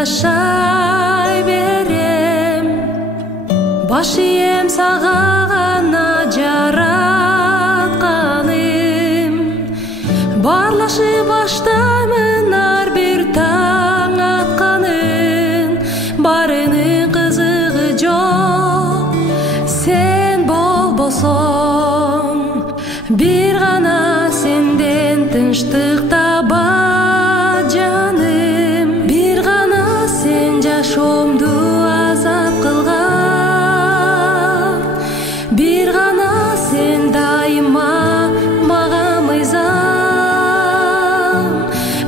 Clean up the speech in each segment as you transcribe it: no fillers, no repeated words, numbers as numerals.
жашай берем. Баш ийем сага гана жаратканым. Барлашып баштаймын ар бир таң атканын. Барынын кызыгы жок сен болбосоң. Бир гана сенден тынчтык таба жаным. Бир гана сен жашоомду азат кылган. Бир гана сен дайыма мага мыйзам.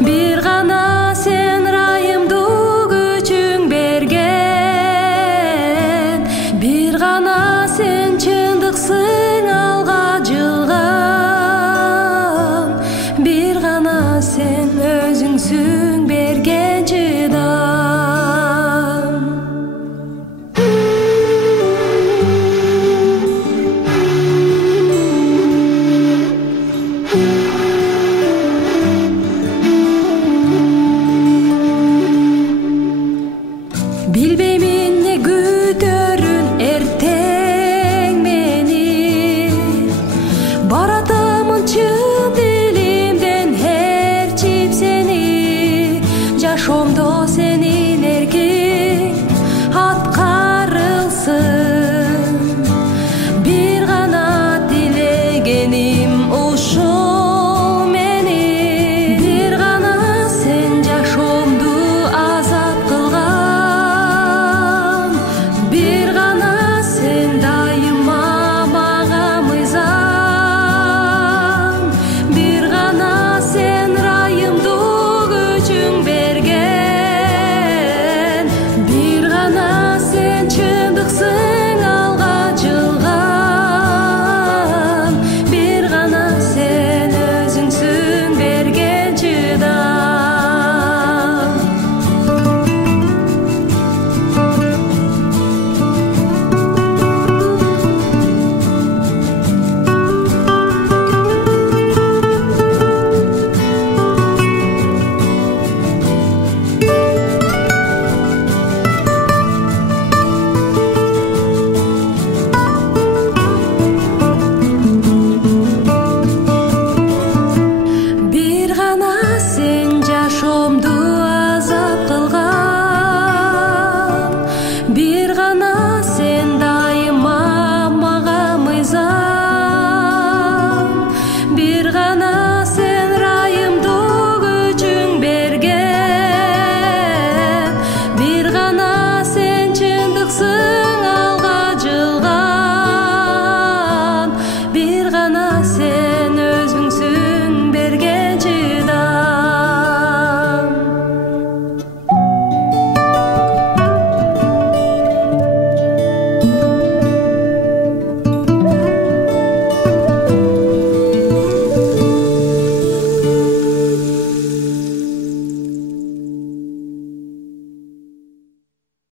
Бир гана сен райымду күчүң берген. Бир гана сен чындыксың алга жылган. Бир гана сен өзүңсүң